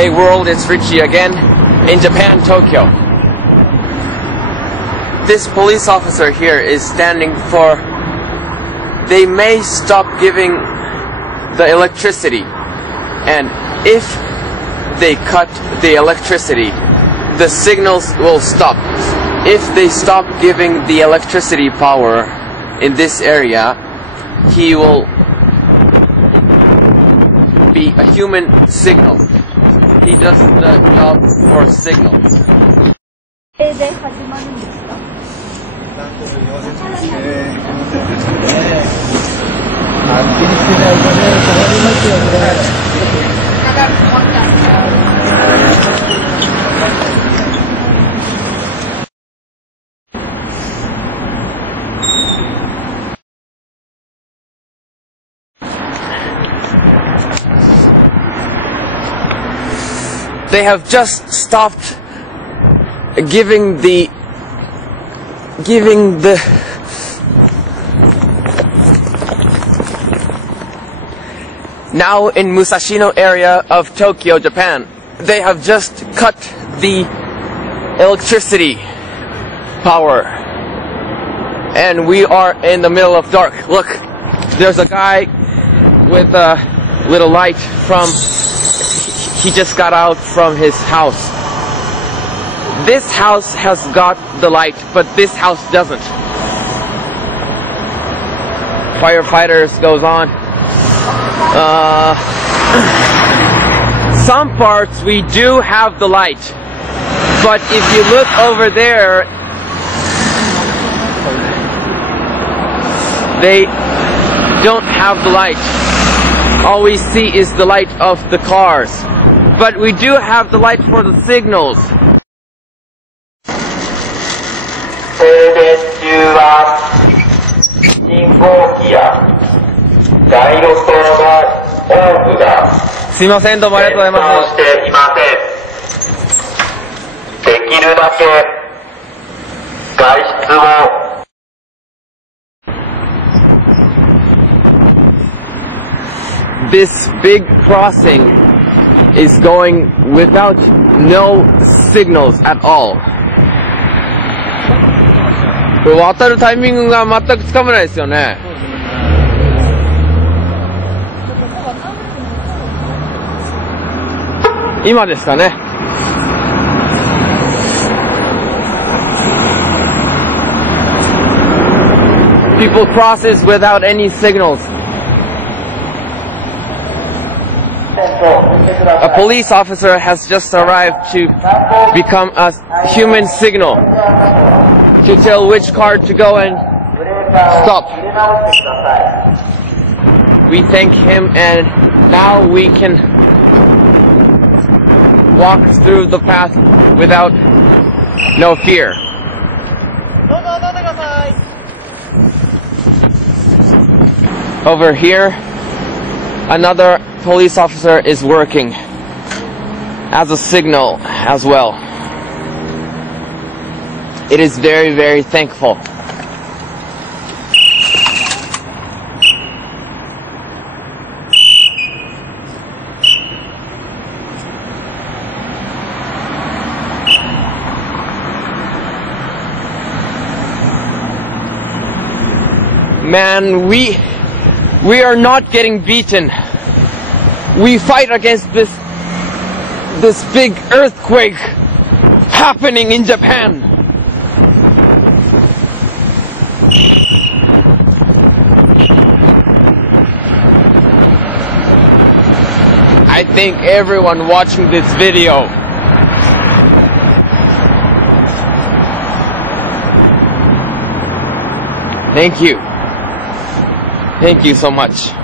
Hey world, it's Richie again in Japan, Tokyo. This police officer here is standing for they may stop giving the electricity, and if they cut the electricity, the signals will stop. If they stop giving the electricity power in this area, he will be a human signal. He does the job for signals. They have just stopped giving the now in Musashino area of Tokyo, Japan, they have just cut the electricity power, and we are in the middle of dark. Look, there's a guy with a little light from he just got out from his house. This house has got the light, but this house doesn't. Firefighters goes on. Some parts we do have the light, but if you look over there, they don't have the light. All we see is the light of the cars. But we do have the light for the signals. This big crossing is going without no signals at all. 渡るタイミングが全くつかめないですよね。今ですかね。People crosses without any signals. A police officer has just arrived to become a human signal to tell which car to go and stop. We thank him, and now we can walk through the path without no fear. Over here, another police officer is working as a signal as well. It is very, very thankful. Man, we are not getting beaten. We fight against this big earthquake happening in Japan. I thank everyone watching this video. Thank you. Thank you so much.